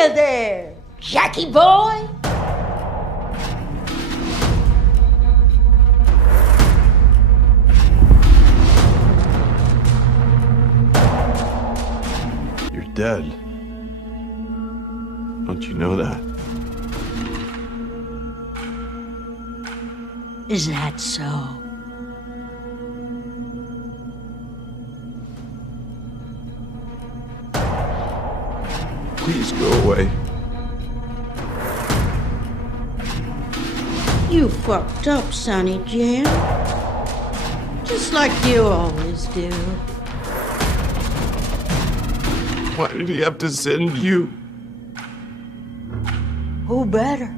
you there, Jackie boy? You're dead. Don't you know that? Is that so? Please go away. You fucked up, Sonny Jim. Just like you always do. Why did he have to send you? Who better?